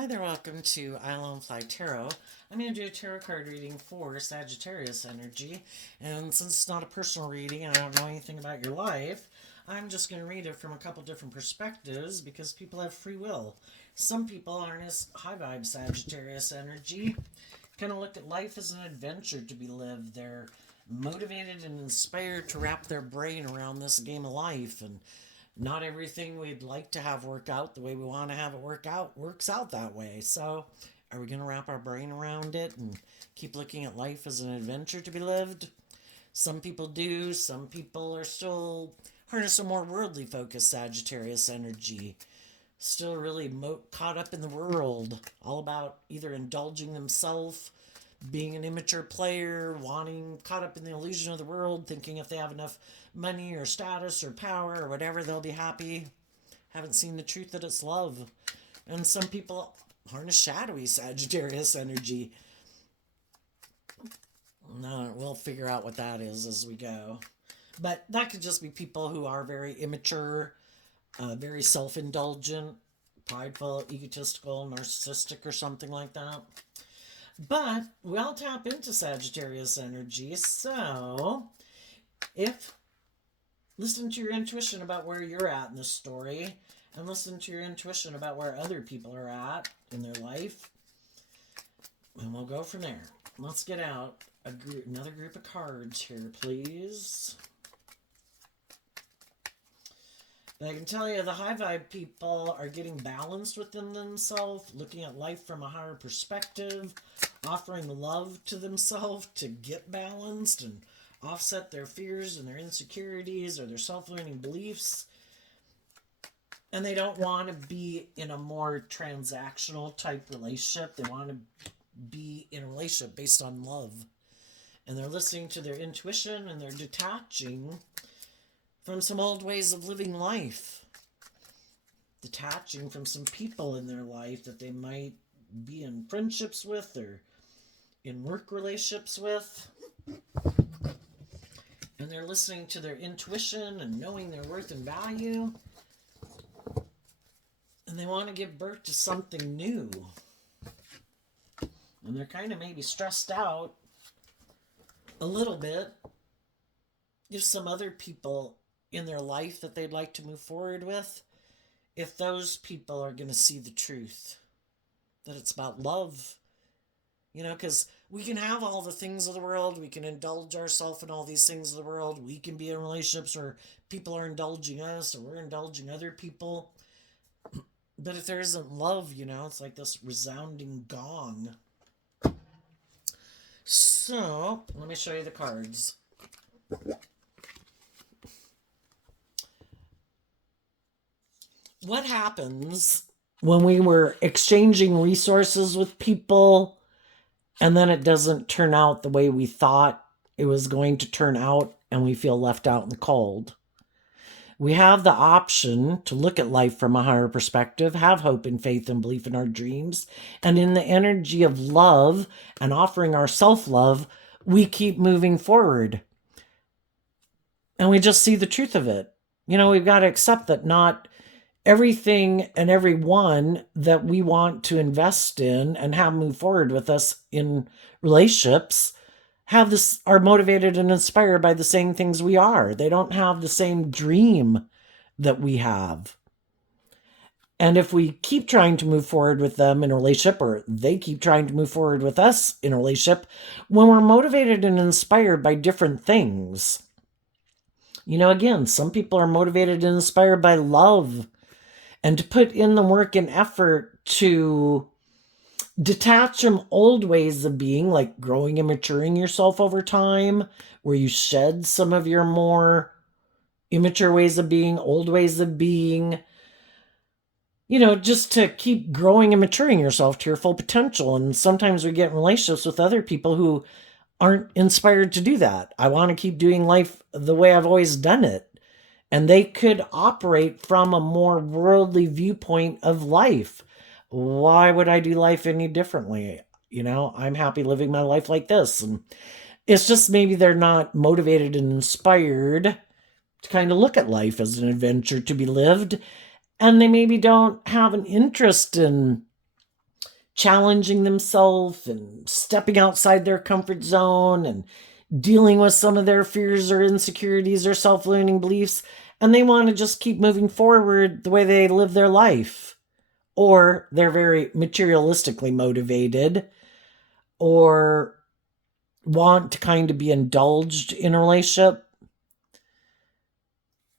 Hi there, welcome to Island Fly Tarot. I'm going to do a tarot card reading for Sagittarius energy. And since it's not a personal reading and I don't know anything about your life, I'm just going to read it from a couple different perspectives because people have free will. Some people aren't as high vibe Sagittarius energy. Kind of look at life as an adventure to be lived. They're motivated and inspired to wrap their brain around this game of life, and not everything we'd like to have work out the way we want to have it work out works out that way. So, are we going to wrap our brain around it and keep looking at life as an adventure to be lived? Some people do. Some people are still harness a more worldly focused Sagittarius energy. Still really caught up in the world, all about either indulging themselves, being an immature player, wanting caught up in the illusion of the world, thinking if they have enough money or status or power or whatever, they'll be happy. Haven't seen the truth that it's love. And some people harness shadowy Sagittarius energy. No, we'll figure out what that is as we go. But that could just be people who are very immature, very self indulgent, prideful, egotistical, narcissistic, or something like that. But we'll tap into Sagittarius energy. So, if listen to your intuition about where you're at in this story, and listen to your intuition about where other people are at in their life, and we'll go from there. Let's get out another group of cards here, please. But I can tell you the high vibe people are getting balanced within themselves, looking at life from a higher perspective, offering love to themselves to get balanced and offset their fears and their insecurities or their self-limiting beliefs. And they don't want to be in a more transactional type relationship. They want to be in a relationship based on love. And they're listening to their intuition and they're detaching from some old ways of living life. Detaching from some people in their life that they might be in friendships with or in work relationships with. And they're listening to their intuition and knowing their worth and value. And they want to give birth to something new. And they're kind of maybe stressed out a little bit if some other people in their life that they'd like to move forward with, if those people are going to see the truth, that it's about love. You know, because we can have all the things of the world. We can indulge ourselves in all these things of the world. We can be in relationships where people are indulging us or we're indulging other people. But if there isn't love, you know, it's like this resounding gong. So, let me show you the cards. What happens when we were exchanging resources with people and then it doesn't turn out the way we thought it was going to turn out and we feel left out in the cold? We have the option to look at life from a higher perspective, have hope and faith and belief in our dreams, and in the energy of love and offering our self-love, we keep moving forward. And we just see the truth of it. You know, we've got to accept that not everything and everyone that we want to invest in and have move forward with us in relationships are motivated and inspired by the same things we are. They don't have the same dream that we have. And if we keep trying to move forward with them in a relationship, or they keep trying to move forward with us in a relationship, when we're motivated and inspired by different things, you know, again, some people are motivated and inspired by love and to put in the work and effort to detach from old ways of being, like growing and maturing yourself over time, where you shed some of your more immature ways of being, old ways of being, you know, just to keep growing and maturing yourself to your full potential. And sometimes we get in relationships with other people who aren't inspired to do that. I want to keep doing life the way I've always done it. And they could operate from a more worldly viewpoint of life. Why would I do life any differently? You know, I'm happy living my life like this. And it's just maybe they're not motivated and inspired to kind of look at life as an adventure to be lived. And they maybe don't have an interest in challenging themselves and stepping outside their comfort zone and dealing with some of their fears or insecurities or self-limiting beliefs, and they want to just keep moving forward the way they live their life. Or they're very materialistically motivated, or want to kind of be indulged in a relationship.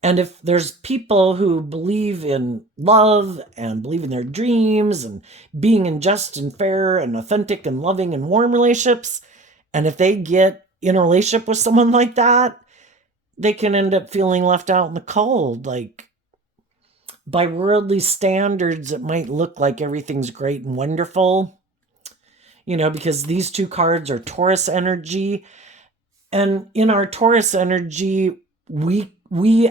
And if there's people who believe in love and believe in their dreams and being in just and fair and authentic and loving and warm relationships, and if they get in a relationship with someone like that, they can end up feeling left out in the cold. Like, by worldly standards, it might look like everything's great and wonderful, because these two cards are Taurus energy. And in our Taurus energy, we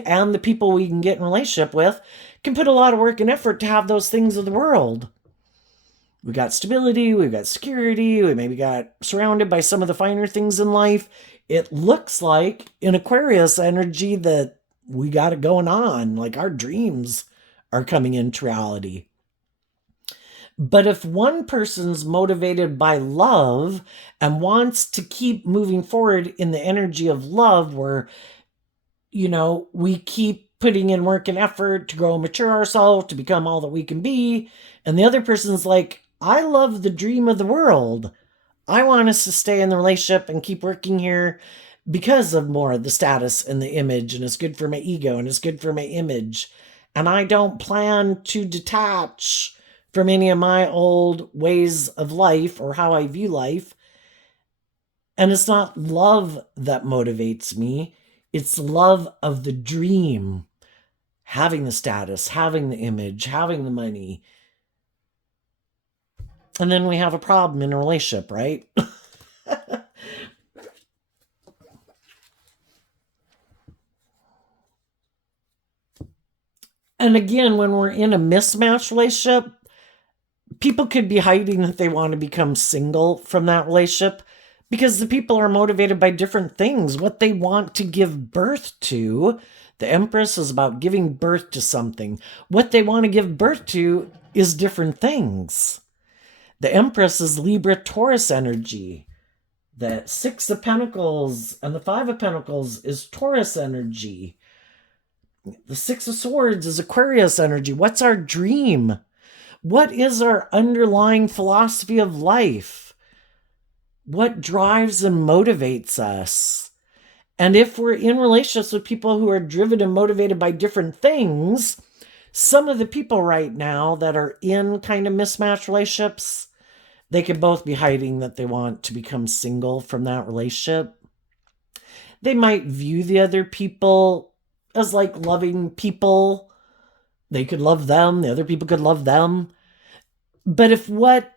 and the people we can get in relationship with can put a lot of work and effort to have those things of the world. We got stability, we've got security, we maybe got surrounded by some of the finer things in life. It looks like in Aquarius energy that we got it going on, like our dreams are coming into reality. But if one person's motivated by love and wants to keep moving forward in the energy of love, where, we keep putting in work and effort to grow and mature ourselves, to become all that we can be, and the other person's like, I love the dream of the world. I want us to stay in the relationship and keep working here because of more of the status and the image, and it's good for my ego and it's good for my image. And I don't plan to detach from any of my old ways of life or how I view life. And it's not love that motivates me. It's love of the dream. Having the status, having the image, having the money. And then we have a problem in a relationship, right? And again, when we're in a mismatched relationship, people could be hiding that they want to become single from that relationship because the people are motivated by different things, what they want to give birth to. The Empress is about giving birth to something. What they want to give birth to is different things. The Empress is Libra Taurus energy. The Six of Pentacles and the Five of Pentacles is Taurus energy. The Six of Swords is Aquarius energy. What's our dream? What is our underlying philosophy of life? What drives and motivates us? And if we're in relationships with people who are driven and motivated by different things, some of the people right now that are in kind of mismatched relationships, they could both be hiding that they want to become single from that relationship. They might view the other people as like loving people. They could love them. The other people could love them. But if what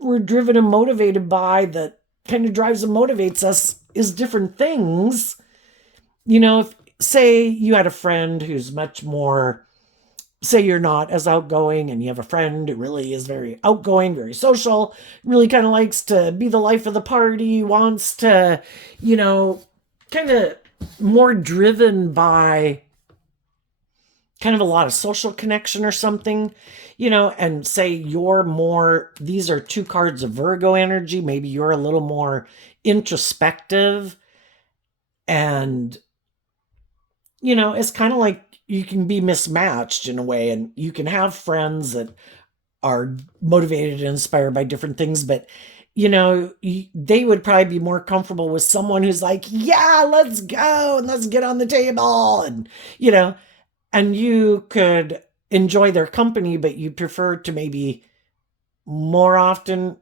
we're driven and motivated by that kind of drives and motivates us is different things, if say you had a friend who's much more, say you're not as outgoing and you have a friend who really is very outgoing, very social, really kind of likes to be the life of the party, wants to, kind of more driven by kind of a lot of social connection or something, and say you're more, these are two cards of Virgo energy, maybe you're a little more introspective, and, it's kind of like you can be mismatched in a way, and you can have friends that are motivated and inspired by different things, but they would probably be more comfortable with someone who's like, yeah, let's go and let's get on the table, and and you could enjoy their company, but you prefer to maybe more often,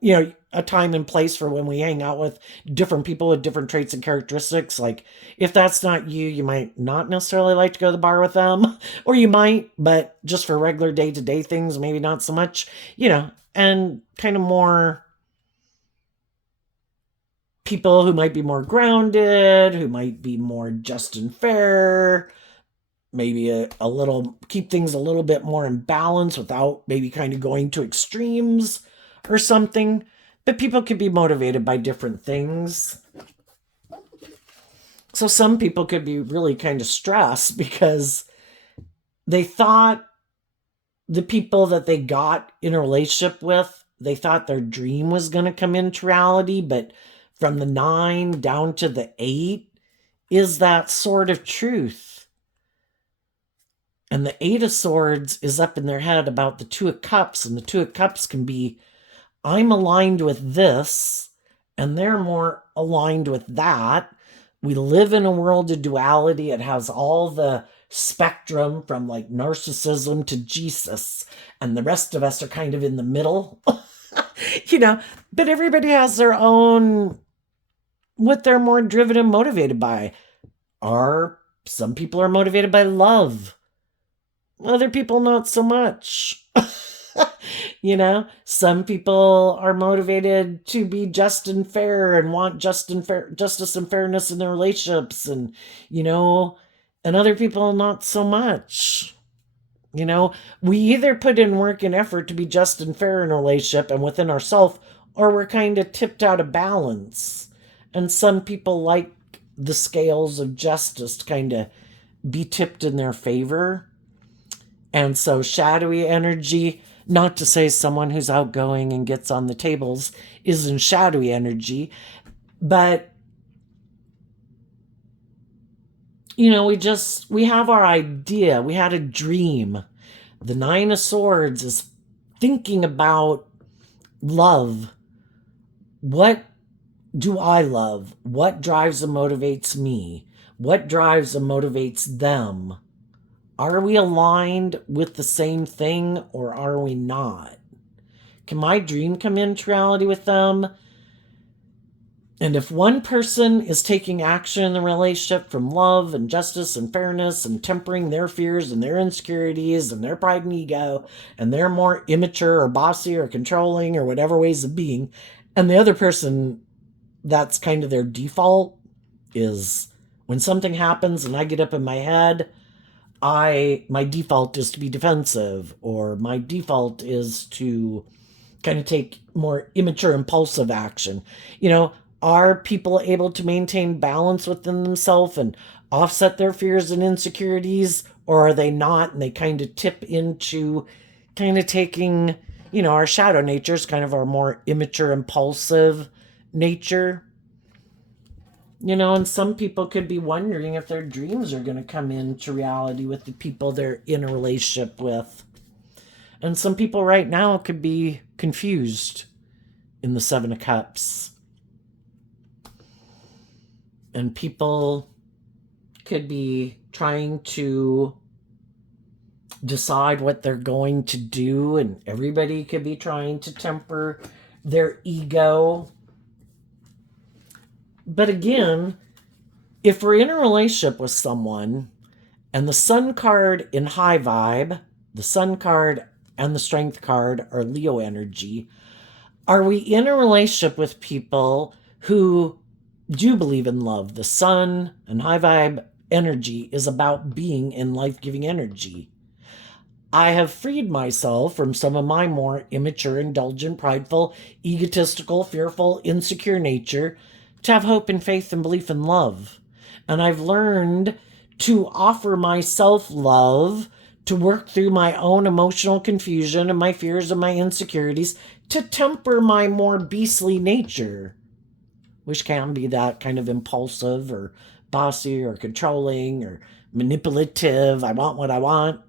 a time and place for when we hang out with different people with different traits and characteristics. Like, if that's not you, you might not necessarily like to go to the bar with them, or you might, but just for regular day-to-day things, maybe not so much, and kind of more people who might be more grounded, who might be more just and fair, maybe a little, keep things a little bit more in balance without maybe kind of going to extremes or something. But people could be motivated by different things. So some people could be really kind of stressed because they thought the people that they got in a relationship with they thought their dream was going to come into reality, but from the 9 down to the 8 is that sword of truth. And the 8 of Swords is up in their head about the 2 of Cups, and the 2 of Cups can be, I'm aligned with this, and they're more aligned with that. We live in a world of duality. It has all the spectrum from like narcissism to Jesus, and the rest of us are kind of in the middle. But everybody has their own, what they're more driven and motivated by. Some people are motivated by love, other people not so much. Some people are motivated to be just and fair and want justice and fairness in their relationships, and other people not so much. We either put in work and effort to be just and fair in a relationship and within ourselves, or we're kind of tipped out of balance. And some people like the scales of justice to kind of be tipped in their favor. And so shadowy energy, not to say someone who's outgoing and gets on the tables isn't shadowy energy, but we have our idea. We had a dream. The 9 of Swords is thinking about love. What do I love? What drives and motivates me? What drives and motivates them? Are we aligned with the same thing, or are we not? Can my dream come into reality with them? And if one person is taking action in the relationship from love and justice and fairness and tempering their fears and their insecurities and their pride and ego, and they're more immature or bossy or controlling or whatever ways of being, and the other person, that's kind of their default, is when something happens and I get up in my head, my default is to be defensive, or my default is to kind of take more immature, impulsive action. Are people able to maintain balance within themselves and offset their fears and insecurities, or are they not, and they kind of tip into kind of taking, our shadow nature is kind of our more immature, impulsive nature. And some people could be wondering if their dreams are going to come into reality with the people they're in a relationship with. And some people right now could be confused in the 7 of Cups. And people could be trying to decide what they're going to do, and everybody could be trying to temper their ego. But again, if we're in a relationship with someone, and the Sun card in high vibe, the Sun card and the Strength card are Leo energy, are we in a relationship with people who do believe in love? The Sun and high vibe energy is about being in life-giving energy. I have freed myself from some of my more immature, indulgent, prideful, egotistical, fearful, insecure nature to have hope and faith and belief in love. And I've learned to offer myself love, to work through my own emotional confusion and my fears and my insecurities, to temper my more beastly nature, which can be that kind of impulsive or bossy or controlling or manipulative. I want what I want.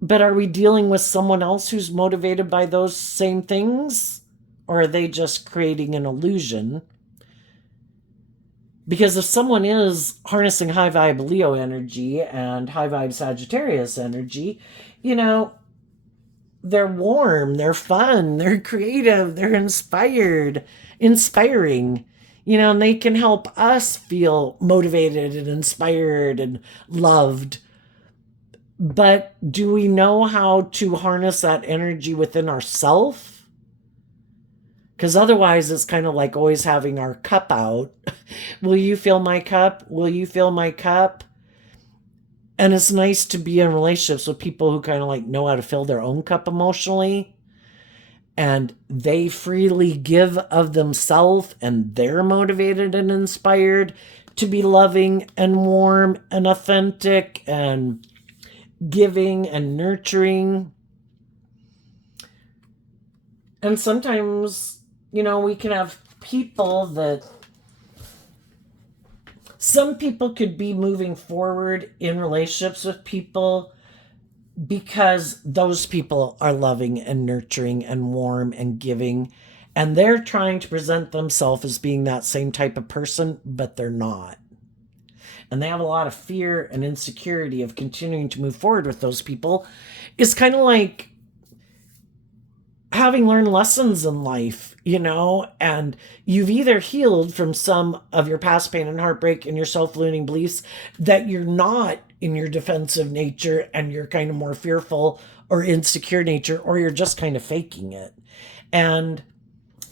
But are we dealing with someone else who's motivated by those same things? Or are they just creating an illusion? Because if someone is harnessing high vibe Leo energy and high vibe Sagittarius energy, they're warm, they're fun, they're creative, they're inspiring, and they can help us feel motivated and inspired and loved. But do we know how to harness that energy within ourselves? Because otherwise it's kind of like always having our cup out. Will you fill my cup? Will you fill my cup? And it's nice to be in relationships with people who kind of like know how to fill their own cup emotionally. And they freely give of themselves, and they're motivated and inspired to be loving and warm and authentic and giving and nurturing. And sometimes, we can have people that some people could be moving forward in relationships with people because those people are loving and nurturing and warm and giving. And they're trying to present themselves as being that same type of person, but they're not. And they have a lot of fear and insecurity of continuing to move forward with those people. It's kind of like having learned lessons in life, and you've either healed from some of your past pain and heartbreak and your self-limiting beliefs that you're not in your defensive nature and you're kind of more fearful or insecure nature, or you're just kind of faking it. And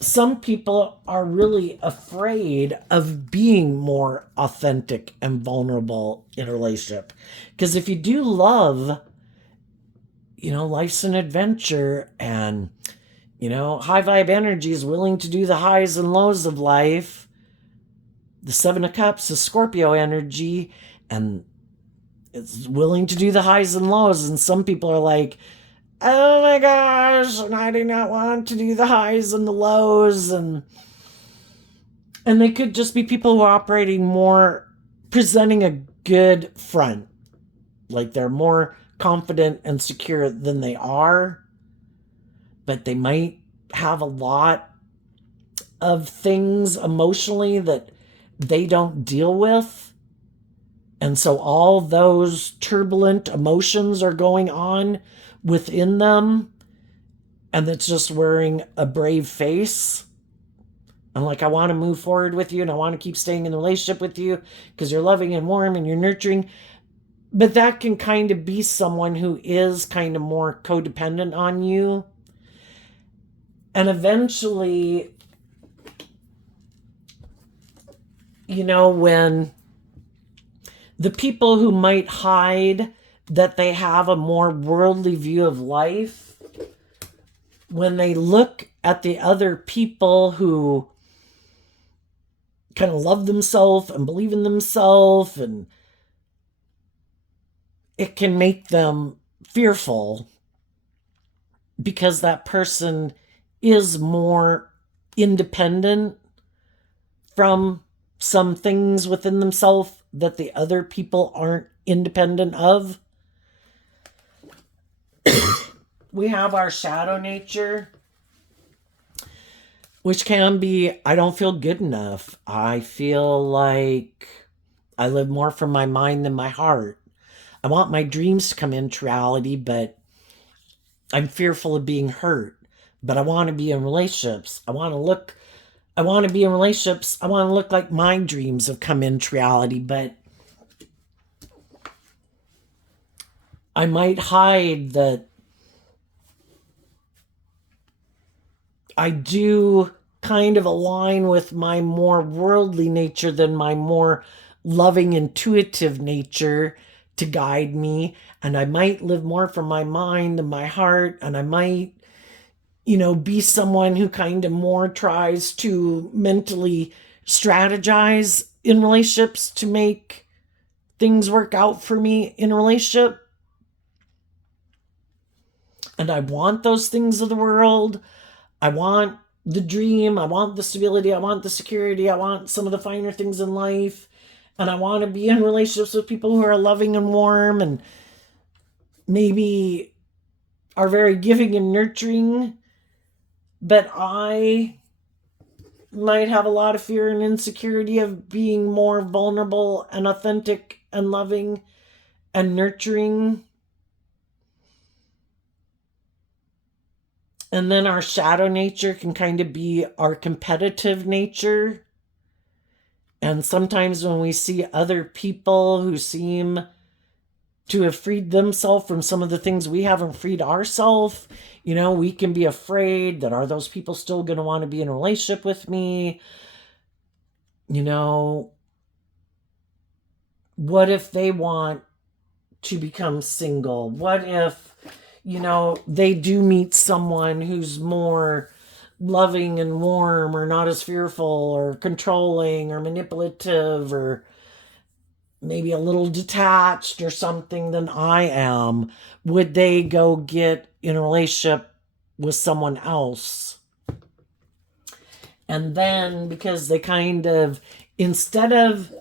some people are really afraid of being more authentic and vulnerable in a relationship. Because if you do love, life's an adventure, and high vibe energy is willing to do the highs and lows of life. The Seven of Cups is Scorpio energy, and it's willing to do the highs and lows. And some people are like, oh my gosh, and I do not want to do the highs and the lows. And they could just be people who are operating more, presenting a good front. Like they're more confident and secure than they are, but they might have a lot of things emotionally that they don't deal with. And so all those turbulent emotions are going on within them, and it's just wearing a brave face. I'm like, I want to move forward with you and I want to keep staying in the relationship with you because you're loving and warm and you're nurturing. But that can kind of be someone who is kind of more codependent on you. And eventually, when the people who might hide that they have a more worldly view of life, when they look at the other people who kind of love themselves and believe in themselves, and it can make them fearful because that person is more independent from some things within themselves that the other people aren't independent of. We have our shadow nature, which can be, I don't feel good enough. I feel like I live more from my mind than my heart. I want my dreams to come into reality, but I'm fearful of being hurt. But I want to be in relationships. I want to be in relationships. I want to look like my dreams have come into reality, but I might hide that I do kind of align with my more worldly nature than my more loving, intuitive nature to guide me. And I might live more from my mind than my heart. And I might, be someone who kind of more tries to mentally strategize in relationships to make things work out for me in a relationship. And I want those things of the world. I want the dream. I want the stability. I want the security. I want some of the finer things in life. And I want to be in relationships with people who are loving and warm and maybe are very giving and nurturing. But I might have a lot of fear and insecurity of being more vulnerable and authentic and loving and nurturing. And then our shadow nature can kind of be our competitive nature. And sometimes when we see other people who seem to have freed themselves from some of the things we haven't freed ourselves, we can be afraid that, are those people still going to want to be in a relationship with me? What if they want to become single? What if, they do meet someone who's more loving and warm, or not as fearful or controlling or manipulative, or maybe a little detached or something than I am? Would they go get in a relationship with someone else? And then because they kind of, instead of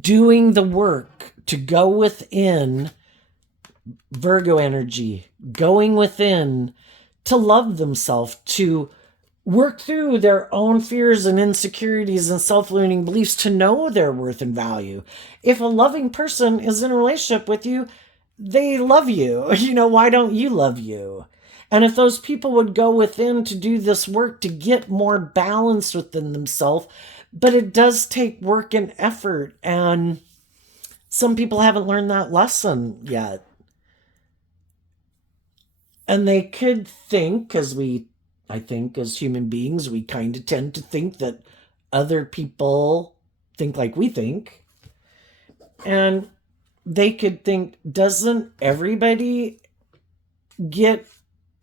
doing the work to go within, Virgo energy, going within to love themselves, to work through their own fears and insecurities and self-limiting beliefs to know their worth and value. If a loving person is in a relationship with you, they love you. Why don't you love you? And if those people would go within to do this work to get more balanced within themselves, but it does take work and effort, and some people haven't learned that lesson yet. And they could think, because I think as human beings, we kind of tend to think that other people think like we think. And they could think, doesn't everybody get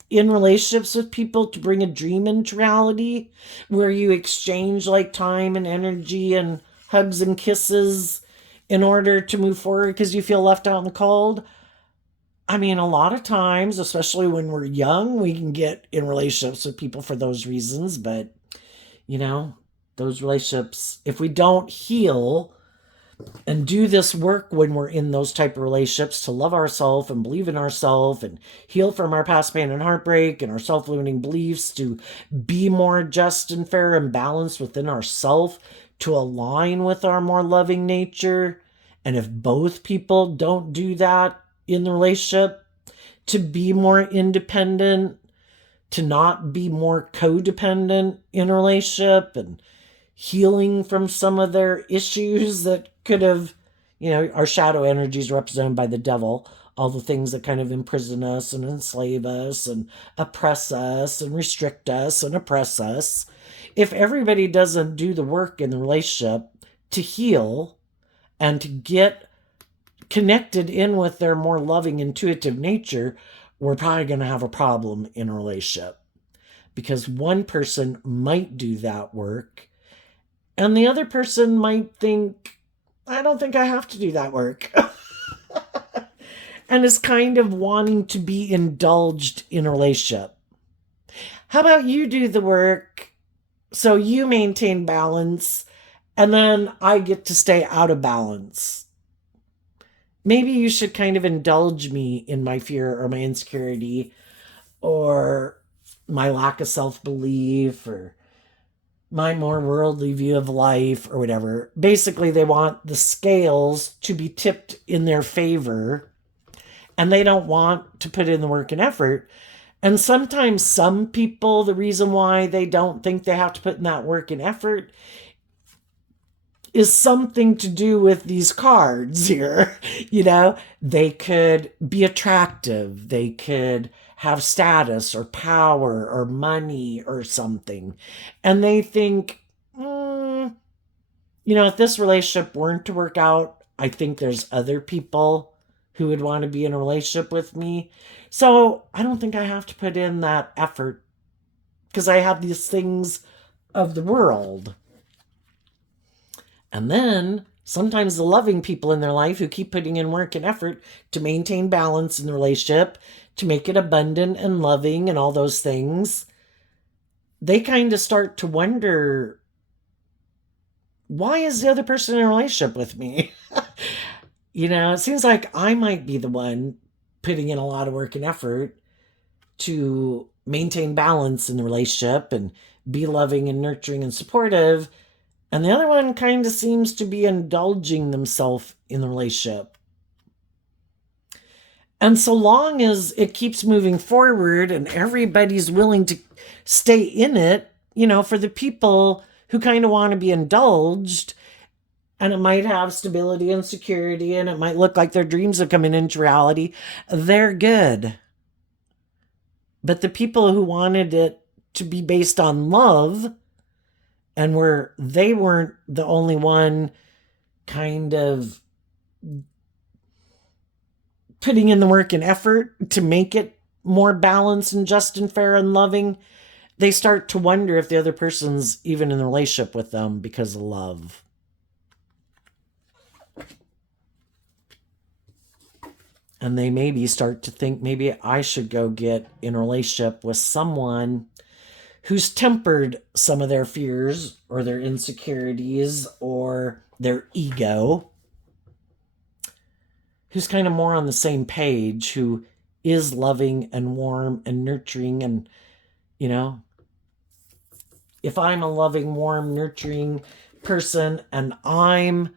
in relationships with people to bring a dream into reality, where you exchange like time and energy and hugs and kisses in order to move forward because you feel left out in the cold? I mean, a lot of times, especially when we're young, we can get in relationships with people for those reasons. But, those relationships, if we don't heal and do this work when we're in those type of relationships to love ourselves and believe in ourselves and heal from our past pain and heartbreak and our self-limiting beliefs, to be more just and fair and balanced within ourselves, to align with our more loving nature. And if both people don't do that in the relationship, to be more independent, to not be more codependent in a relationship, and healing from some of their issues that could have, our shadow energies represented by the devil, all the things that kind of imprison us and enslave us and oppress us and restrict us and oppress us. If everybody doesn't do the work in the relationship to heal and to get connected in with their more loving, intuitive nature, we're probably going to have a problem in a relationship, because one person might do that work and the other person might think, I don't think I have to do that work. And is kind of wanting to be indulged in a relationship. How about you do the work so you maintain balance, and then I get to stay out of balance? Maybe you should kind of indulge me in my fear or my insecurity or my lack of self-belief or my more worldly view of life or whatever. Basically, they want the scales to be tipped in their favor, and they don't want to put in the work and effort. And sometimes some people, the reason why they don't think they have to put in that work and effort is something to do with these cards here. They could be attractive. They could have status or power or money or something. And they think, if this relationship weren't to work out, I think there's other people who would want to be in a relationship with me. So I don't think I have to put in that effort because I have these things of the world. And then sometimes the loving people in their life who keep putting in work and effort to maintain balance in the relationship, to make it abundant and loving and all those things, they kind of start to wonder, why is the other person in a relationship with me? It seems like I might be the one putting in a lot of work and effort to maintain balance in the relationship and be loving and nurturing and supportive. And the other one kind of seems to be indulging themselves in the relationship. And so long as it keeps moving forward and everybody's willing to stay in it, for the people who kind of want to be indulged, and it might have stability and security, and it might look like their dreams are coming into reality, they're good. But the people who wanted it to be based on love, and where they weren't the only one kind of putting in the work and effort to make it more balanced and just and fair and loving, they start to wonder if the other person's even in a relationship with them because of love. And they maybe start to think, maybe I should go get in a relationship with someone who's tempered some of their fears or their insecurities or their ego, who's kind of more on the same page, who is loving and warm and nurturing. And, you know, if I'm a loving, warm, nurturing person and I'm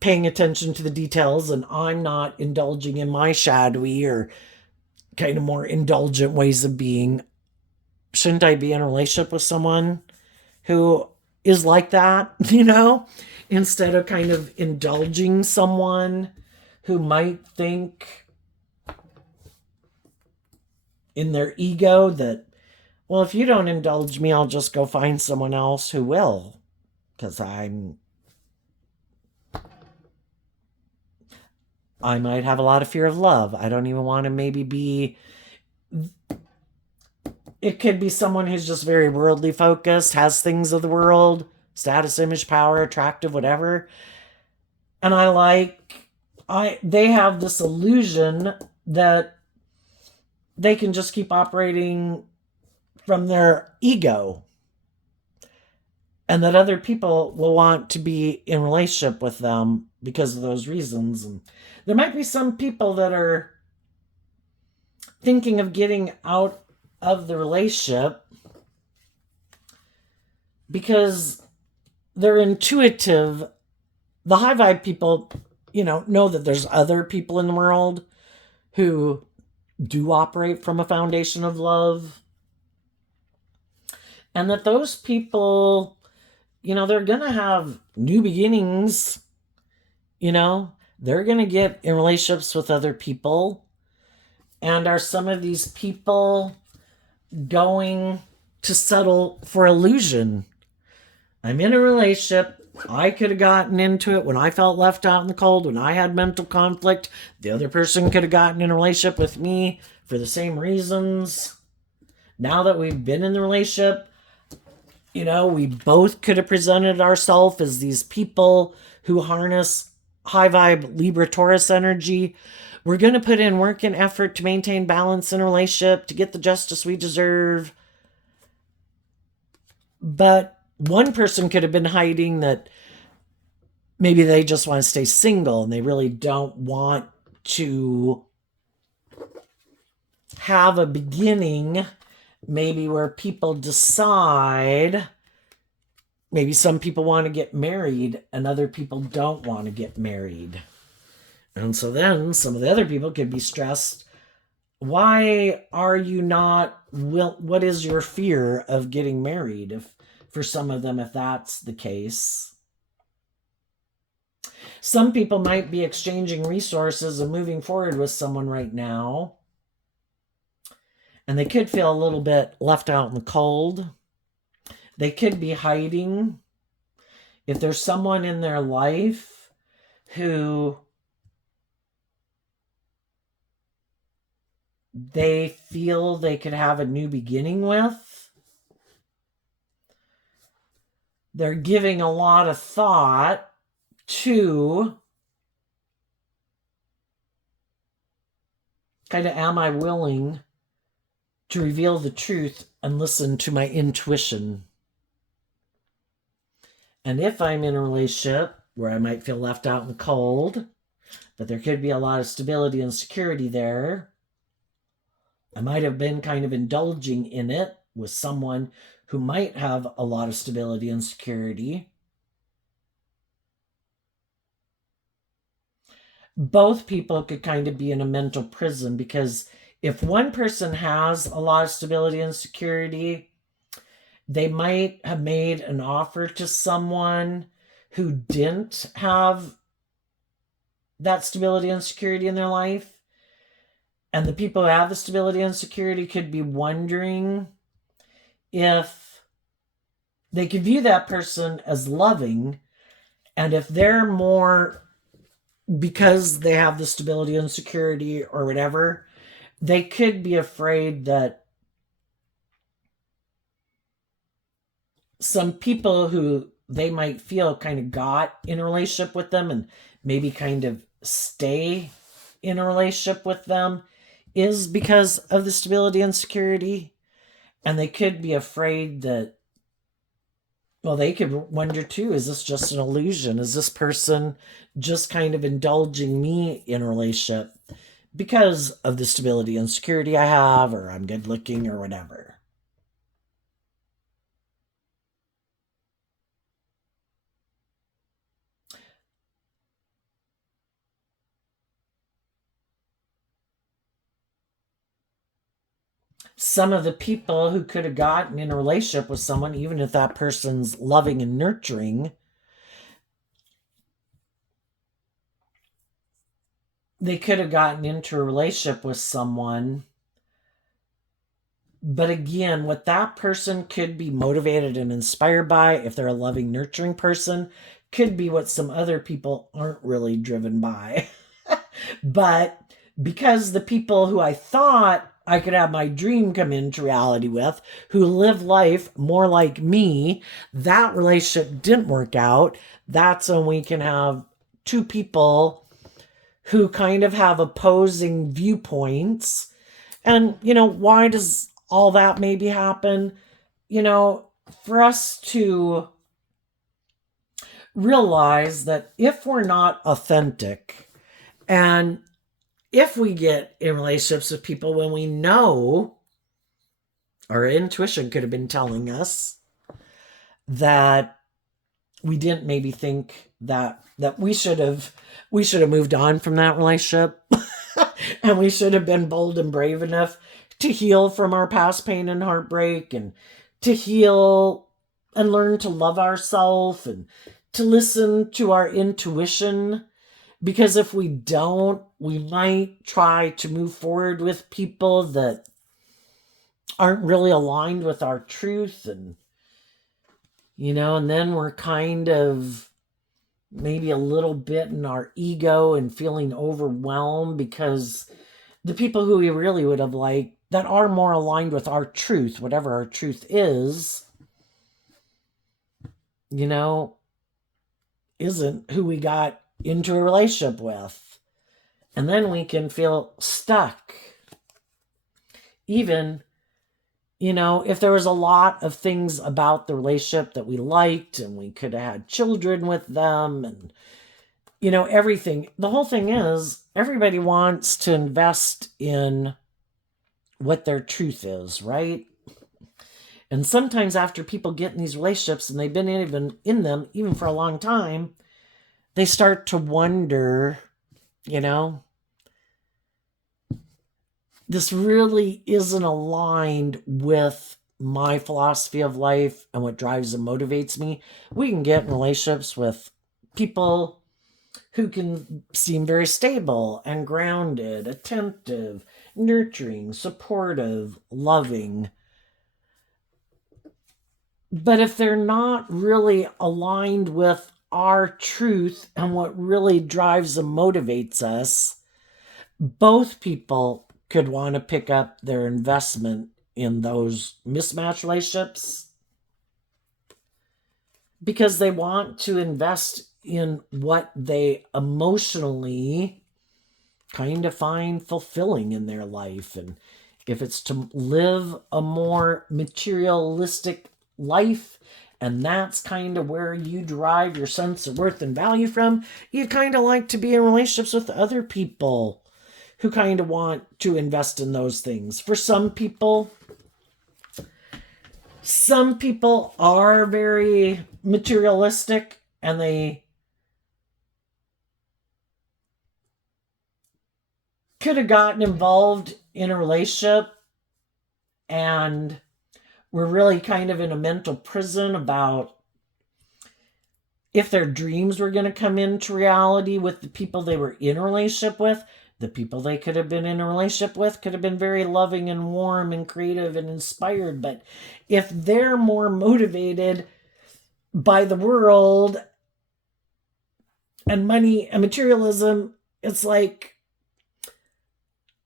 paying attention to the details and I'm not indulging in my shadowy or kind of more indulgent ways of being, shouldn't I be in a relationship with someone who is like that, instead of kind of indulging someone who might think in their ego that, well, if you don't indulge me, I'll just go find someone else who will, because I might have a lot of fear of love. I don't even want to maybe be. It could be someone who's just very worldly focused, has things of the world, status, image, power, attractive, whatever. And they have this illusion that they can just keep operating from their ego, and that other people will want to be in relationship with them because of those reasons. And there might be some people that are thinking of getting out of the relationship because they're intuitive. The high vibe people, know that there's other people in the world who do operate from a foundation of love. And that those people, they're going to have new beginnings. They're going to get in relationships with other people. And are some of these people going to settle for illusion? I'm in a relationship. I could have gotten into it when I felt left out in the cold, when I had mental conflict. The other person could have gotten in a relationship with me for the same reasons. Now that we've been in the relationship, we both could have presented ourselves as these people who harness high vibe Libra Taurus energy. We're going to put in work and effort to maintain balance in a relationship, to get the justice we deserve. But one person could have been hiding that maybe they just want to stay single and they really don't want to have a beginning, maybe where people decide. Maybe some people want to get married and other people don't want to get married. And so then some of the other people could be stressed. Why are you not what is your fear of getting married? For some of them, if that's the case. Some people might be exchanging resources and moving forward with someone right now. And they could feel a little bit left out in the cold. They could be hiding. If there's someone in their life who they feel they could have a new beginning with, they're giving a lot of thought to kind of, am I willing to reveal the truth and listen to my intuition? And if I'm in a relationship where I might feel left out in the cold, but there could be a lot of stability and security there, I might have been kind of indulging in it with someone who might have a lot of stability and security. Both people could kind of be in a mental prison, because if one person has a lot of stability and security, they might have made an offer to someone who didn't have that stability and security in their life. And the people who have the stability and security could be wondering if they could view that person as loving. And if they're more, because they have the stability and security or whatever, they could be afraid that some people who they might feel kind of got in a relationship with them and maybe kind of stay in a relationship with them is because of the stability and security. And they could be afraid that, well, they could wonder too, is this just an illusion? Is this person just kind of indulging me in a relationship because of the stability and security I have, or I'm good looking, or whatever? Some of the people who could have gotten in a relationship with someone, even if that person's loving and nurturing, they could have gotten into a relationship with someone. But again, what that person could be motivated and inspired by, if they're a loving, nurturing person, could be what some other people aren't really driven by. But because the people who I thought I could have my dream come into reality with, who live life more like me, that relationship didn't work out. That's when we can have two people who kind of have opposing viewpoints. And, why does all that maybe happen? For us to realize that if we're not authentic, and if we get in relationships with people when we know our intuition could have been telling us that we didn't maybe think that we should have moved on from that relationship, and we should have been bold and brave enough to heal from our past pain and heartbreak, and to heal and learn to love ourselves, and to listen to our intuition. Because if we don't, we might try to move forward with people that aren't really aligned with our truth. And then we're kind of maybe a little bit in our ego and feeling overwhelmed, because the people who we really would have liked, that are more aligned with our truth, whatever our truth is, isn't who we got into a relationship with. And then we can feel stuck. Even, if there was a lot of things about the relationship that we liked, and we could have had children with them, and, everything. The whole thing is, everybody wants to invest in what their truth is, right? And sometimes after people get in these relationships and they've been even in them even for a long time, they start to wonder, this really isn't aligned with my philosophy of life and what drives and motivates me. We can get in relationships with people who can seem very stable and grounded, attentive, nurturing, supportive, loving. But if they're not really aligned with our truth and what really drives and motivates us, both people could want to pick up their investment in those mismatched relationships, because they want to invest in what they emotionally kind of find fulfilling in their life. And if it's to live a more materialistic life, and that's kind of where you derive your sense of worth and value from, you kind of like to be in relationships with other people who kind of want to invest in those things. For some people are very materialistic, and they could have gotten involved in a relationship and were really kind of in a mental prison about if their dreams were going to come into reality with the people they were in a relationship with. The people they could have been in a relationship with could have been very loving and warm and creative and inspired. But if they're more motivated by the world and money and materialism, it's like,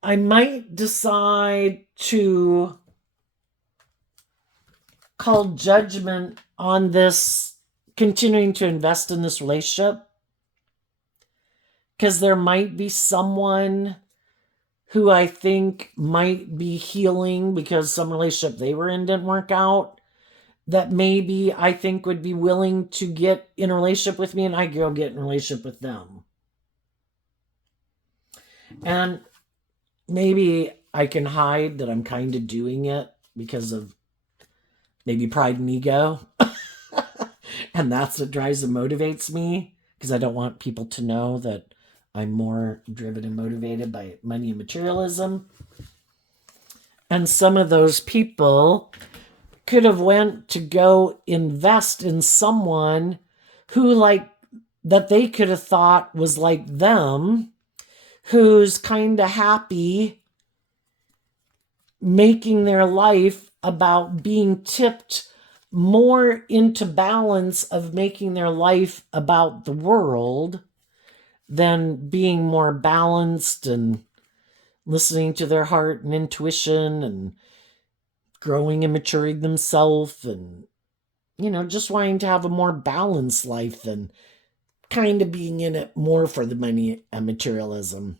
I might decide to call judgment on this, continuing to invest in this relationship, because there might be someone who I think might be healing because some relationship they were in didn't work out, that maybe I think would be willing to get in a relationship with me and I go get in a relationship with them. And maybe I can hide that I'm kind of doing it because of maybe pride and ego. And that's what drives and motivates me, because I don't want people to know that I'm more driven and motivated by money and materialism. And some of those people could have went to go invest in someone who, like, that they could have thought was like them, who's kind of happy making their life about being tipped more into balance of making their life about the world than being more balanced and listening to their heart and intuition and growing and maturing themselves and, just wanting to have a more balanced life than kind of being in it more for the money and materialism.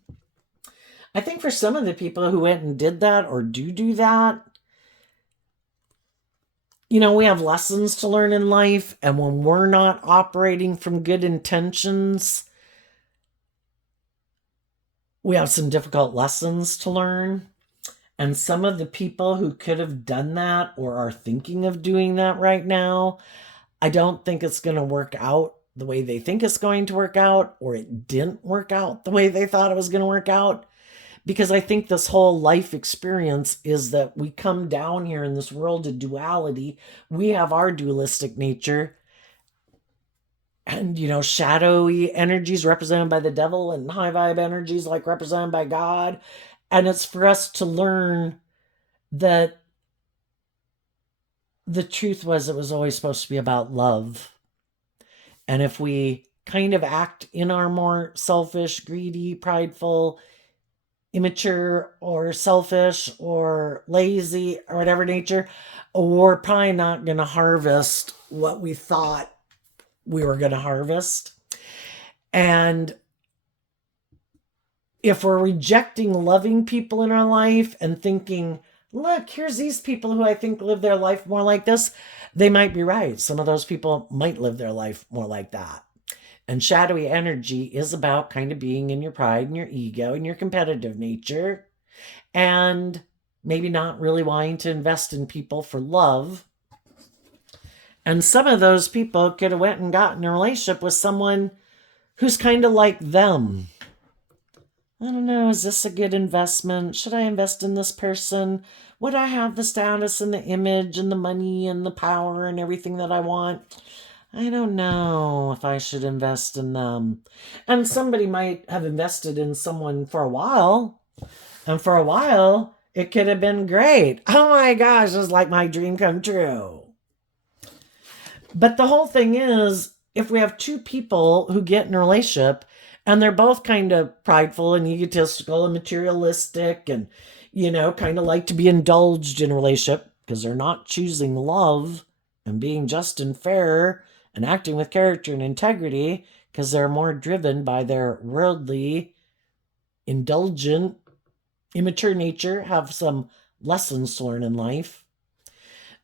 I think for some of the people who went and did that or do that, we have lessons to learn in life, and when we're not operating from good intentions, we have some difficult lessons to learn. And some of the people who could have done that or are thinking of doing that right now, I don't think it's going to work out the way they think it's going to work out, or it didn't work out the way they thought it was going to work out. Because I think this whole life experience is that we come down here in this world of duality. We have our dualistic nature. And, shadowy energies represented by the devil and high vibe energies like represented by God. And it's for us to learn that the truth was it was always supposed to be about love. And if we kind of act in our more selfish, greedy, prideful, immature or selfish or lazy or whatever nature, we're probably not going to harvest what we thought we were going to harvest. And if we're rejecting loving people in our life and thinking, look, here's these people who I think live their life more like this, they might be right. Some of those people might live their life more like that. And shadowy energy is about kind of being in your pride and your ego and your competitive nature, and maybe not really wanting to invest in people for love. And some of those people could have went and gotten a relationship with someone who's kind of like them. I don't know, is this a good investment? Should I invest in this person? Would I have the status and the image and the money and the power and everything that I want? I don't know if I should invest in them. And somebody might have invested in someone for a while. And for a while, it could have been great. Oh my gosh, it's like my dream come true. But the whole thing is, if we have two people who get in a relationship and they're both kind of prideful and egotistical and materialistic and, kind of like to be indulged in a relationship because they're not choosing love and being just and fair and acting with character and integrity because they're more driven by their worldly, indulgent, immature nature, have some lessons to learn in life.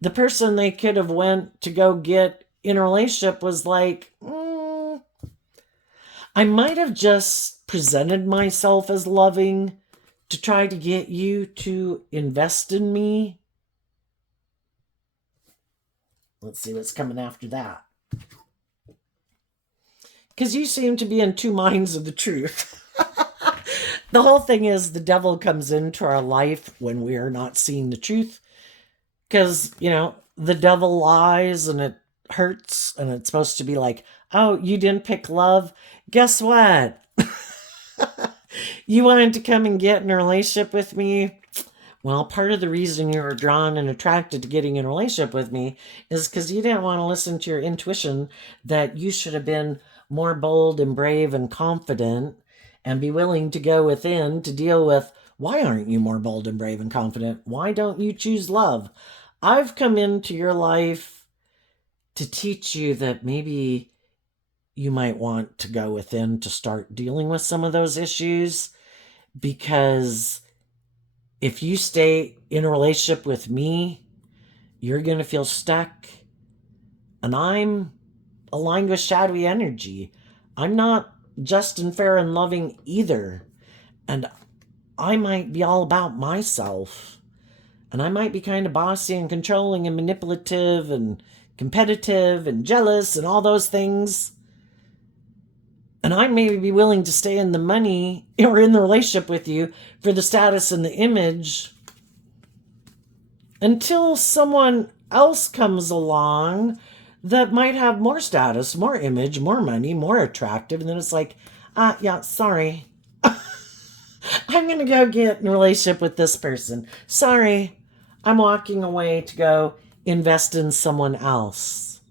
The person they could have went to go get in a relationship was like, I might have just presented myself as loving to try to get you to invest in me. Let's see what's coming after that. Because you seem to be in two minds of the truth. The whole thing is the devil comes into our life when we are not seeing the truth. Because, the devil lies and it hurts and it's supposed to be like, oh, you didn't pick love? Guess what? You wanted to come and get in a relationship with me? Well, part of the reason you were drawn and attracted to getting in a relationship with me is because you didn't want to listen to your intuition that you should have been more bold and brave and confident and be willing to go within to deal with, why aren't you more bold and brave and confident? Why don't you choose love? I've come into your life to teach you that maybe you might want to go within to start dealing with some of those issues, because if you stay in a relationship with me, you're going to feel stuck. And I'm aligned with shadowy energy. I'm not just and fair and loving either. And I might be all about myself. And I might be kind of bossy and controlling and manipulative and competitive and jealous and all those things. And I may be willing to stay in the money or in the relationship with you for the status and the image until someone else comes along that might have more status, more image, more money, more attractive. And then it's like, yeah, sorry. I'm going to go get in a relationship with this person. Sorry, I'm walking away to go invest in someone else.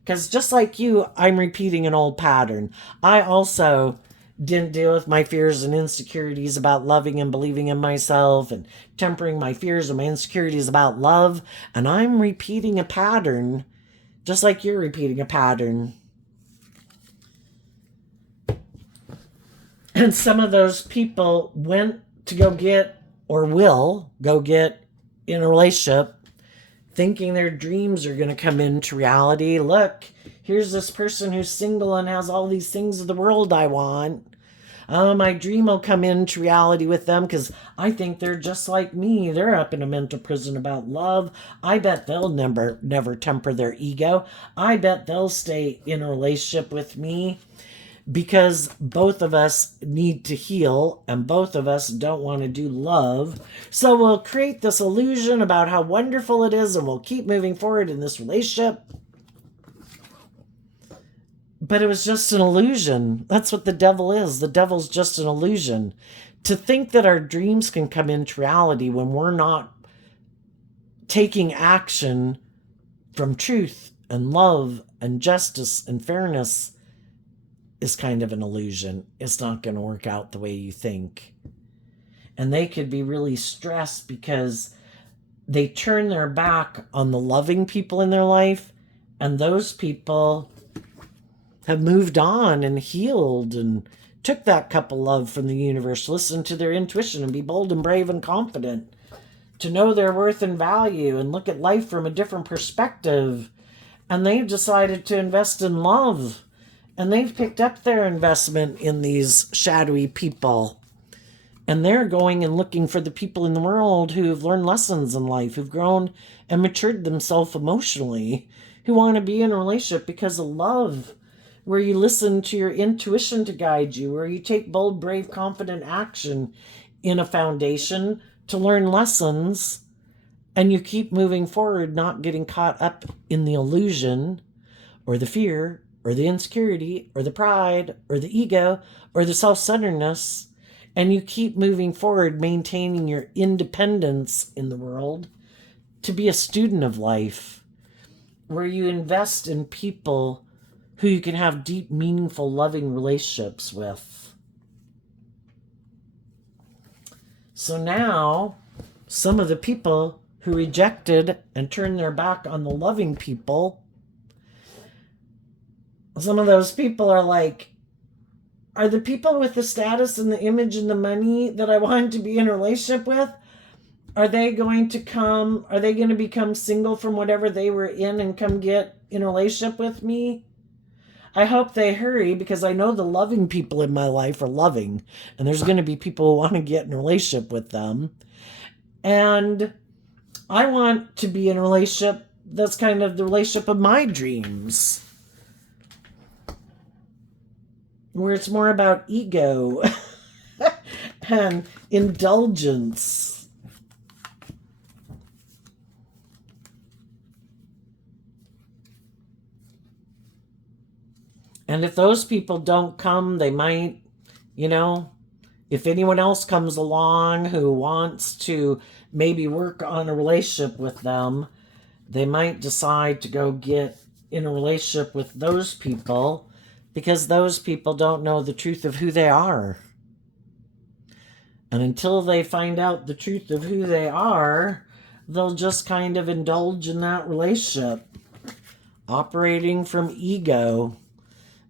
Because just like you, I'm repeating an old pattern. I also didn't deal with my fears and insecurities about loving and believing in myself and tempering my fears and my insecurities about love. And I'm repeating a pattern, just like you're repeating a pattern. And some of those people went to go get, or will go get, in a relationship thinking their dreams are going to come into reality. Look, here's this person who's single and has all these things of the world I want. My dream will come into reality with them because I think they're just like me. They're up in a mental prison about love. I bet they'll never temper their ego. I bet they'll stay in a relationship with me because both of us need to heal and both of us don't want to do love. So we'll create this illusion about how wonderful it is and we'll keep moving forward in this relationship. But it was just an illusion. That's what the devil is. The devil's just an illusion. To think that our dreams can come into reality when we're not taking action from truth and love and justice and fairness is kind of an illusion. It's not going to work out the way you think. And they could be really stressed because they turn their back on the loving people in their life, and those people have moved on and healed and took that cup of love from the universe, listen to their intuition and be bold and brave and confident, to know their worth and value and look at life from a different perspective. And they've decided to invest in love. And they've picked up their investment in these shadowy people. And they're going and looking for the people in the world who've learned lessons in life, who've grown and matured themselves emotionally, who want to be in a relationship because of love, where you listen to your intuition to guide you, where you take bold, brave, confident action in a foundation to learn lessons, and you keep moving forward, not getting caught up in the illusion or the fear or the insecurity or the pride or the ego or the self-centeredness, and you keep moving forward, maintaining your independence in the world to be a student of life, where you invest in people who you can have deep, meaningful, loving relationships with. So now, some of the people who rejected and turned their back on the loving people, some of those people are like, are the people with the status and the image and the money that I wanted to be in a relationship with, are they going to become single from whatever they were in and come get in a relationship with me? I hope they hurry, because I know the loving people in my life are loving, and there's going to be people who want to get in a relationship with them. And I want to be in a relationship that's kind of the relationship of my dreams, where it's more about ego and indulgence. And if those people don't come, they might, if anyone else comes along who wants to maybe work on a relationship with them, they might decide to go get in a relationship with those people, because those people don't know the truth of who they are. And until they find out the truth of who they are, they'll just kind of indulge in that relationship, operating from ego,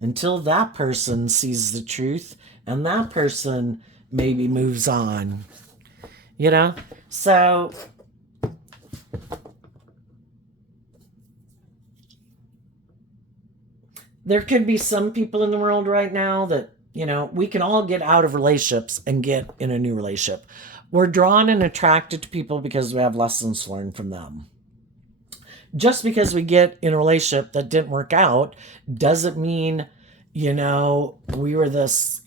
until that person sees the truth and that person maybe moves on. you know? So there could be some people in the world right now that, we can all get out of relationships and get in a new relationship. We're drawn and attracted to people because we have lessons learned from them. Just because we get in a relationship that didn't work out doesn't mean, we were this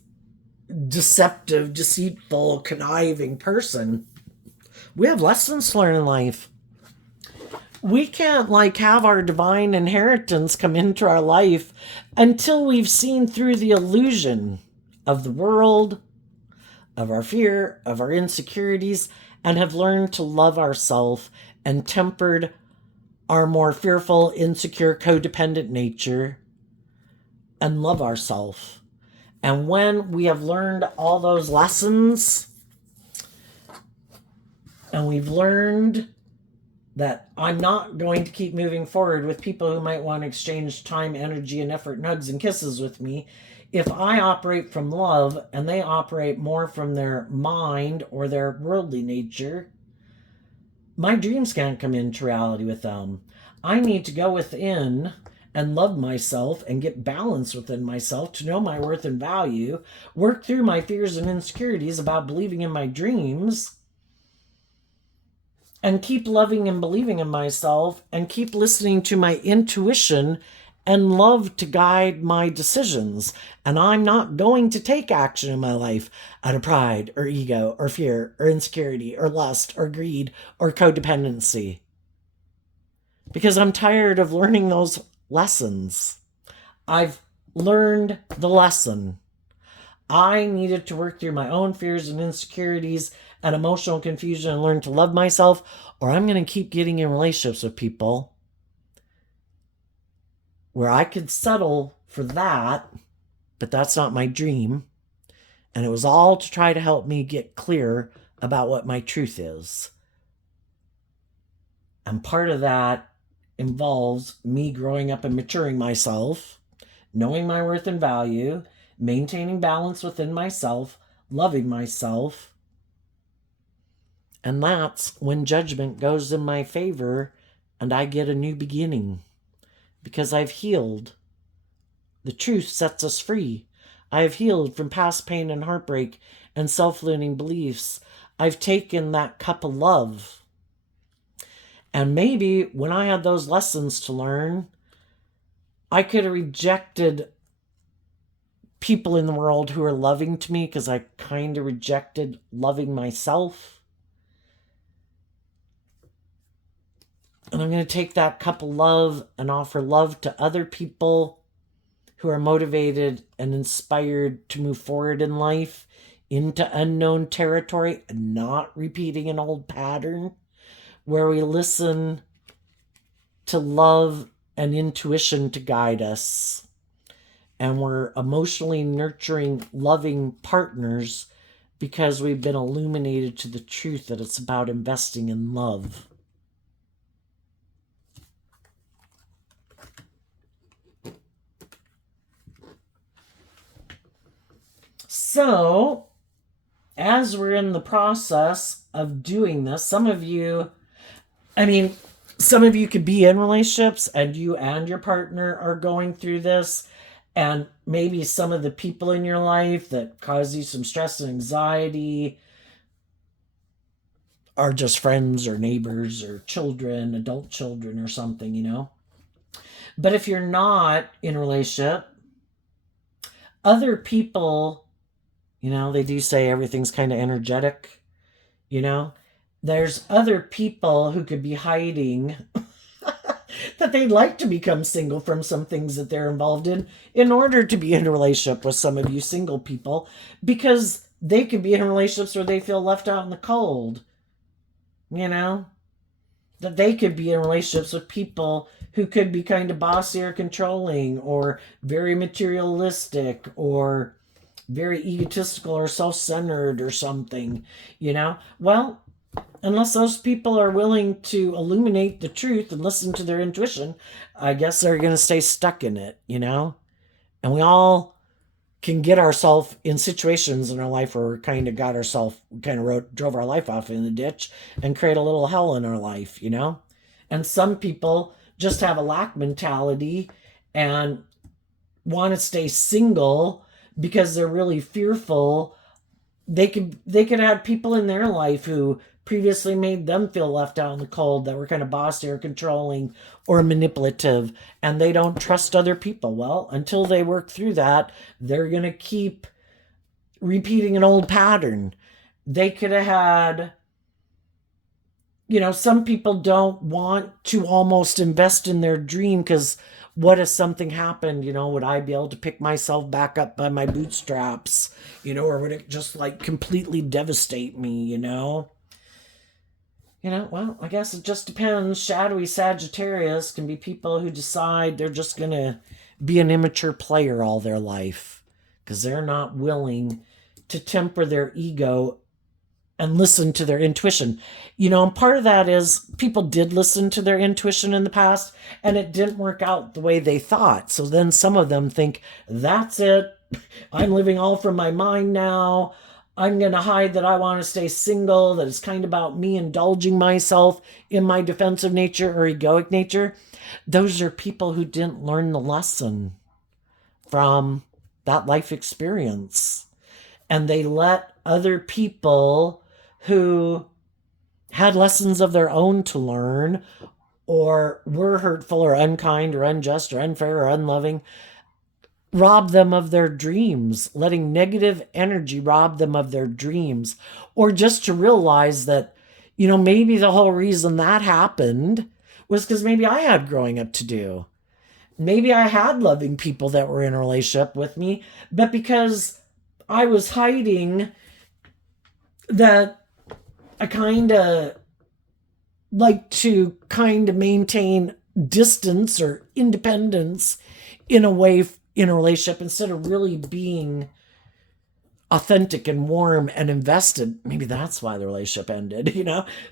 deceptive, deceitful, conniving person. We have lessons to learn in life. We can't have our divine inheritance come into our life until we've seen through the illusion of the world, of our fear, of our insecurities, and have learned to love ourselves and tempered our more fearful, insecure, codependent nature and love ourselves. And when we have learned all those lessons and we've learned that I'm not going to keep moving forward with people who might want to exchange time, energy, and effort, and hugs and kisses with me, if I operate from love and they operate more from their mind or their worldly nature, my dreams can't come into reality with them. I need to go within and love myself and get balance within myself to know my worth and value, work through my fears and insecurities about believing in my dreams, and keep loving and believing in myself and keep listening to my intuition and love to guide my decisions. And I'm not going to take action in my life out of pride or ego or fear or insecurity or lust or greed or codependency. Because I'm tired of learning those lessons. I've learned the lesson. I needed to work through my own fears and insecurities and emotional confusion and learn to love myself, or I'm going to keep getting in relationships with people where I could settle for that, but that's not my dream. And it was all to try to help me get clear about what my truth is. And part of that involves me growing up and maturing myself, knowing my worth and value, maintaining balance within myself, loving myself. And that's when judgment goes in my favor and I get a new beginning because I've healed. The truth sets us free. I have healed from past pain and heartbreak and self-limiting beliefs. I've taken that cup of love. And maybe when I had those lessons to learn, I could have rejected people in the world who are loving to me because I kind of rejected loving myself. And I'm going to take that cup of love and offer love to other people who are motivated and inspired to move forward in life into unknown territory and not repeating an old pattern, where we listen to love and intuition to guide us. And we're emotionally nurturing, loving partners because we've been illuminated to the truth that it's about investing in love. So, as we're in the process of doing this, some of you could be in relationships and you and your partner are going through this, and maybe some of the people in your life that cause you some stress and anxiety are just friends or neighbors or children, adult children or something. But if you're not in a relationship, other people, they do say everything's kind of energetic, there's other people who could be hiding that they'd like to become single from some things that they're involved in order to be in a relationship with some of you single people, because they could be in relationships where they feel left out in the cold, that they could be in relationships with people who could be kind of bossy or controlling or very materialistic or very egotistical or self-centered or something, well, unless those people are willing to illuminate the truth and listen to their intuition, I guess they're going to stay stuck in it, and we all can get ourselves in situations in our life where we kind of drove our life off in the ditch and create a little hell in our life, you know? And some people just have a lack mentality and want to stay single because they're really fearful. They could have people in their life who previously made them feel left out in the cold, that were kind of bossy or controlling or manipulative, and they don't trust other people. Well, until they work through that, they're going to keep repeating an old pattern. They could have had, some people don't want to almost invest in their dream because what if something happened? Would I be able to pick myself back up by my bootstraps? Or would it just like completely devastate me? Well, I guess it just depends. Shadowy Sagittarius can be people who decide they're just going to be an immature player all their life because they're not willing to temper their ego and listen to their intuition. And part of that is people did listen to their intuition in the past and it didn't work out the way they thought. So then some of them think, that's it. I'm living all from my mind now. I'm going to hide that I want to stay single, that it's kind of about me indulging myself in my defensive nature or egoic nature. Those are people who didn't learn the lesson from that life experience. And they let other people who had lessons of their own to learn, or were hurtful or unkind or unjust or unfair or unloving, rob them of their dreams, letting negative energy rob them of their dreams, or just to realize that, maybe the whole reason that happened was because maybe I had growing up to do. Maybe I had loving people that were in a relationship with me, but because I was hiding that I kind of like to maintain distance or independence in a way in a relationship instead of really being authentic and warm and invested. Maybe that's why the relationship ended.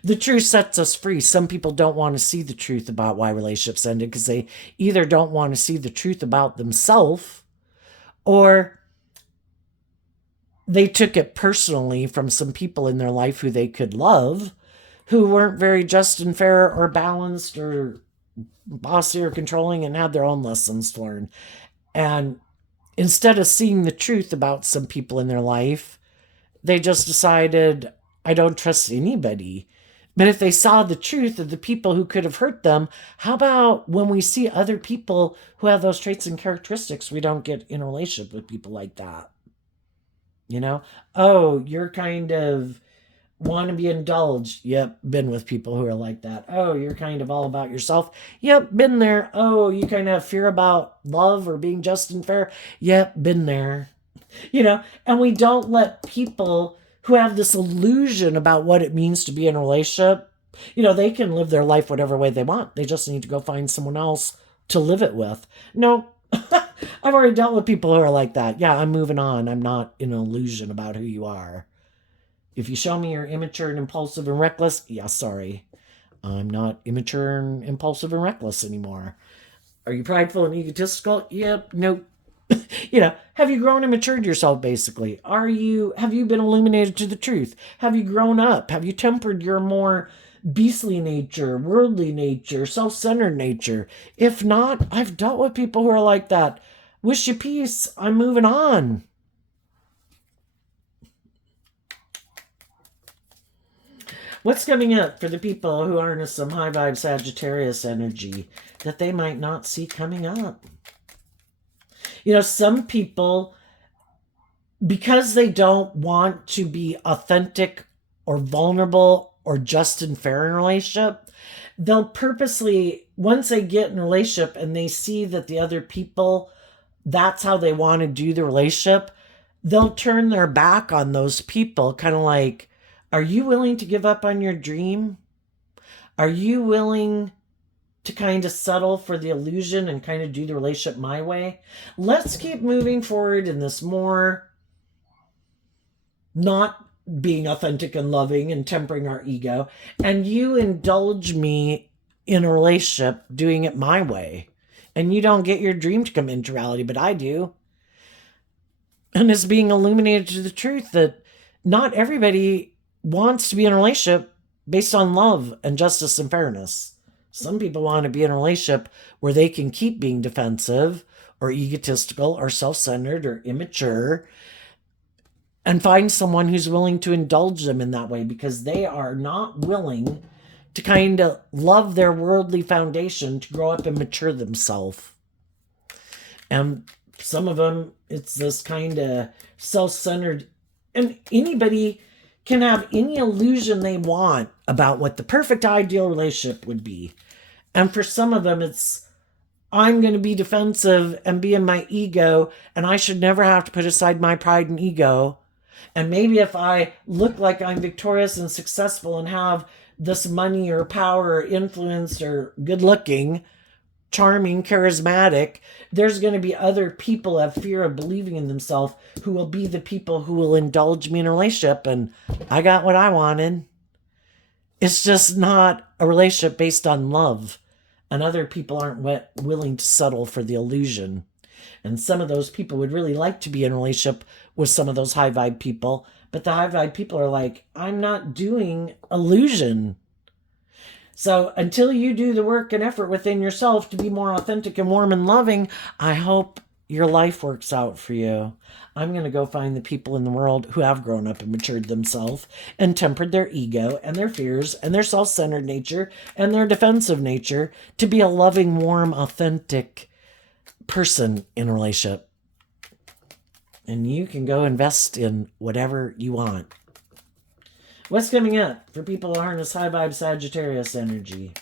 The truth sets us free. Some people don't want to see the truth about why relationships ended because they either don't want to see the truth about themselves, or they took it personally from some people in their life who they could love, who weren't very just and fair or balanced or bossy or controlling and had their own lessons to learn. And instead of seeing the truth about some people in their life, they just decided, I don't trust anybody. But if they saw the truth of the people who could have hurt them, how about when we see other people who have those traits and characteristics, we don't get in a relationship with people like that? Oh, you're kind of want to be indulged. Yep, been with people who are like that. Oh, you're kind of all about yourself. Yep, been there. Oh, you kind of have fear about love or being just and fair. Yep, been there. And we don't let people who have this illusion about what it means to be in a relationship, they can live their life whatever way they want. They just need to go find someone else to live it with. No, I've already dealt with people who are like that. Yeah, I'm moving on. I'm not in an illusion about who you are. If you show me you're immature and impulsive and reckless, yeah, sorry. I'm not immature and impulsive and reckless anymore. Are you prideful and egotistical? Yep, nope. Have you grown and matured yourself, basically? Have you been illuminated to the truth? Have you grown up? Have you tempered your more beastly nature, worldly nature, self-centered nature? If not, I've dealt with people who are like that. Wish you peace. I'm moving on. What's coming up for the people who are in some high vibe Sagittarius energy that they might not see coming up? Some people, because they don't want to be authentic or vulnerable or just and fair in a relationship, they'll purposely, once they get in a relationship and they see that the other people, that's how they want to do the relationship, they'll turn their back on those people, kind of like, are you willing to give up on your dream? Are you willing to kind of settle for the illusion and kind of do the relationship my way? Let's keep moving forward in this more not being authentic and loving and tempering our ego. And you indulge me in a relationship doing it my way. And you don't get your dream to come into reality, but I do. and is being illuminated to the truth that not everybody wants to be in a relationship based on love and justice and fairness. Some people want to be in a relationship where they can keep being defensive or egotistical or self-centered or immature and find someone who's willing to indulge them in that way because they are not willing to kind of love their worldly foundation to grow up and mature themselves. And some of them, it's this kind of self-centered, and anybody can have any illusion they want about what the perfect ideal relationship would be. And for some of them, it's, I'm going to be defensive and be in my ego, and I should never have to put aside my pride and ego. And maybe if I look like I'm victorious and successful and have this money or power or influence or good looking, charming, charismatic, there's going to be other people have fear of believing in themselves who will be the people who will indulge me in a relationship, and I got what I wanted. It's just not a relationship based on love, and other people aren't willing to settle for the illusion. And some of those people would really like to be in a relationship with some of those high vibe people, but the high vibe people are like, I'm not doing illusion. So until you do the work and effort within yourself to be more authentic and warm and loving, I hope your life works out for you. I'm going to go find the people in the world who have grown up and matured themselves and tempered their ego and their fears and their self-centered nature and their defensive nature to be a loving, warm, authentic person in a relationship. And you can go invest in whatever you want. What's coming up for people who harness high vibe Sagittarius energy?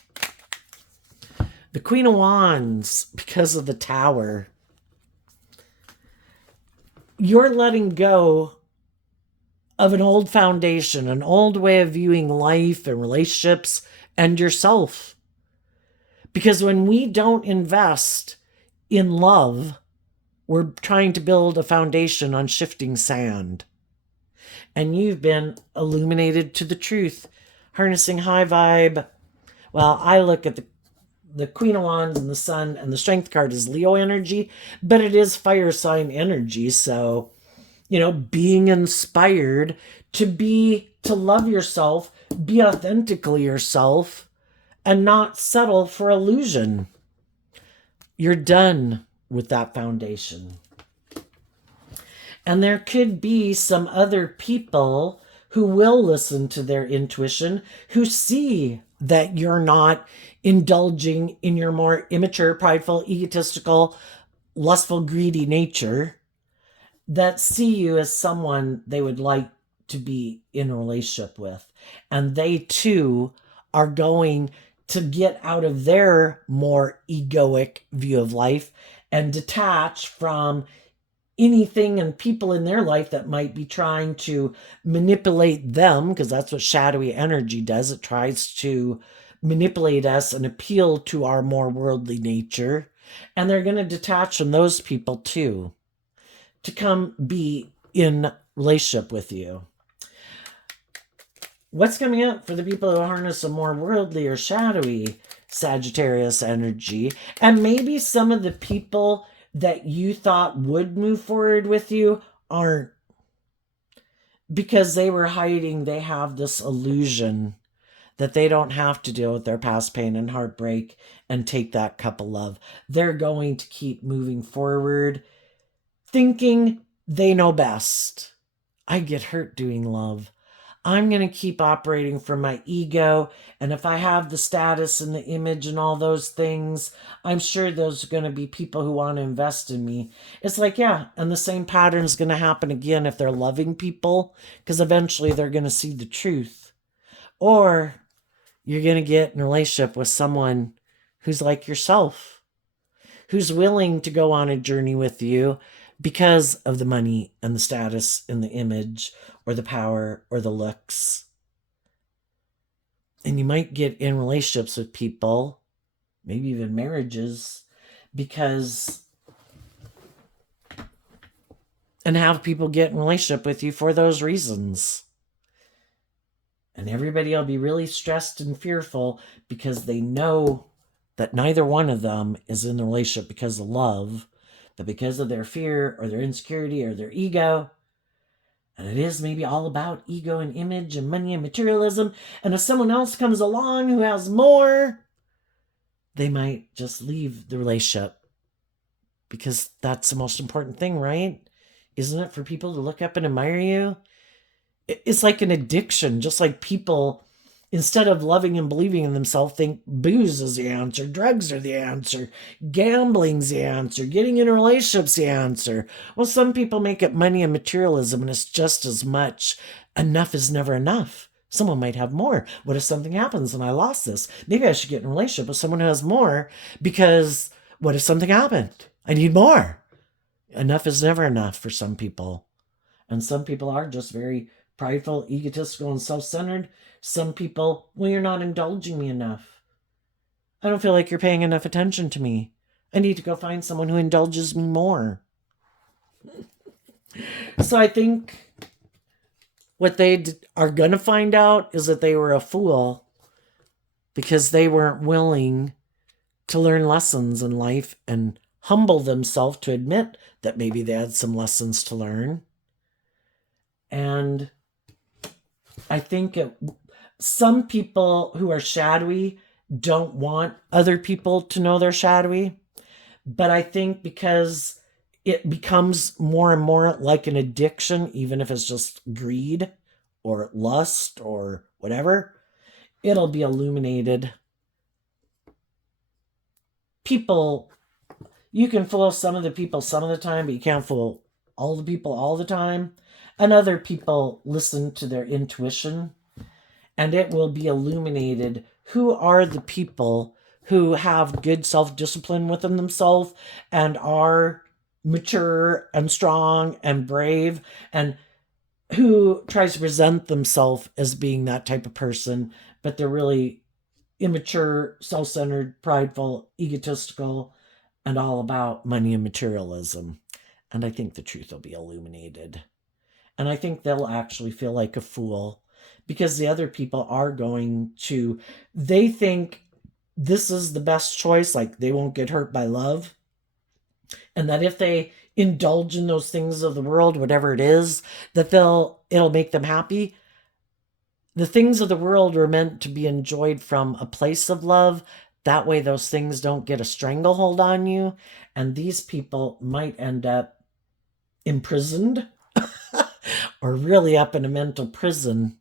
The Queen of Wands, because of the Tower. You're letting go of an old foundation, an old way of viewing life and relationships and yourself. Because when we don't invest in love, we're trying to build a foundation on shifting sand. And you've been illuminated to the truth, harnessing high vibe. Well, I look at the Queen of Wands and the Sun, and the Strength card is Leo energy, but it is fire sign energy. So, being inspired to love yourself, be authentically yourself, and not settle for illusion. You're done with that foundation. And there could be some other people who will listen to their intuition, who see that you're not indulging in your more immature, prideful, egotistical, lustful, greedy nature, that see you as someone they would like to be in a relationship with. And they too are going to get out of their more egoic view of life and detach from anything and people in their life that might be trying to manipulate them, because that's what shadowy energy does. It tries to manipulate us and appeal to our more worldly nature. And they're going to detach from those people too, to come be in relationship with you. What's coming up for the people who harness a more worldly or shadowy Sagittarius energy? And maybe some of the people that you thought would move forward with you aren't, because they were hiding. They have this illusion that they don't have to deal with their past pain and heartbreak and take that cup of love. They're going to keep moving forward, thinking they know best. I get hurt doing love. I'm going to keep operating from my ego. And if I have the status and the image and all those things, I'm sure those are going to be people who want to invest in me. It's like, yeah, and the same pattern is going to happen again if they're loving people, because eventually they're going to see the truth. Or you're going to get in a relationship with someone who's like yourself, who's willing to go on a journey with you because of the money and the status and the image or the power or the looks. And you might get in relationships with people, maybe even marriages, and have people get in relationship with you for those reasons. And everybody will be really stressed and fearful because they know that neither one of them is in the relationship because of love, but because of their fear or their insecurity or their ego, and it is maybe all about ego and image and money and materialism, and if someone else comes along who has more, they might just leave the relationship, because that's the most important thing, right? Isn't it, for people to look up and admire you? It's like an addiction, just like people, instead of loving and believing in themselves, think booze is the answer, drugs are the answer, gambling's the answer, getting in a relationship's the answer. Well, some people make it money and materialism, and it's just as much. Enough is never enough. Someone might have more. What if something happens and I lost this? Maybe I should get in a relationship with someone who has more, because what if something happened? I need more. Enough is never enough for some people. And some people are just very prideful, egotistical, and self-centered. Some people, well, you're not indulging me enough. I don't feel like you're paying enough attention to me. I need to go find someone who indulges me more. So I think what they are going to find out is that they were a fool, because they weren't willing to learn lessons in life and humble themselves to admit that maybe they had some lessons to learn. And I think some people who are shadowy don't want other people to know they're shadowy. But I think because it becomes more and more like an addiction, even if it's just greed or lust or whatever, it'll be illuminated. People, you can fool some of the people some of the time, but you can't fool all the people all the time. And other people listen to their intuition, and it will be illuminated who are the people who have good self-discipline within themselves and are mature and strong and brave, and who tries to present themselves as being that type of person, but they're really immature, self-centered, prideful, egotistical, and all about money and materialism. And I think the truth will be illuminated. And I think they'll actually feel like a fool, because the other people are going to, they think this is the best choice, like they won't get hurt by love. And that if they indulge in those things of the world, whatever it is, that it'll make them happy. The things of the world are meant to be enjoyed from a place of love. That way those things don't get a stranglehold on you. And these people might end up imprisoned or really up in a mental prison,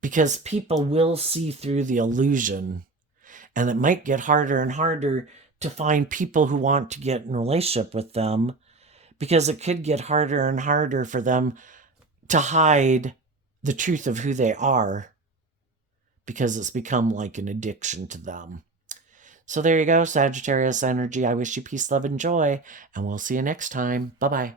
because people will see through the illusion. And it might get harder and harder to find people who want to get in a relationship with them, because it could get harder and harder for them to hide the truth of who they are, because it's become like an addiction to them. So there you go, Sagittarius energy. I wish you peace, love, and joy, and we'll see you next time. Bye-bye.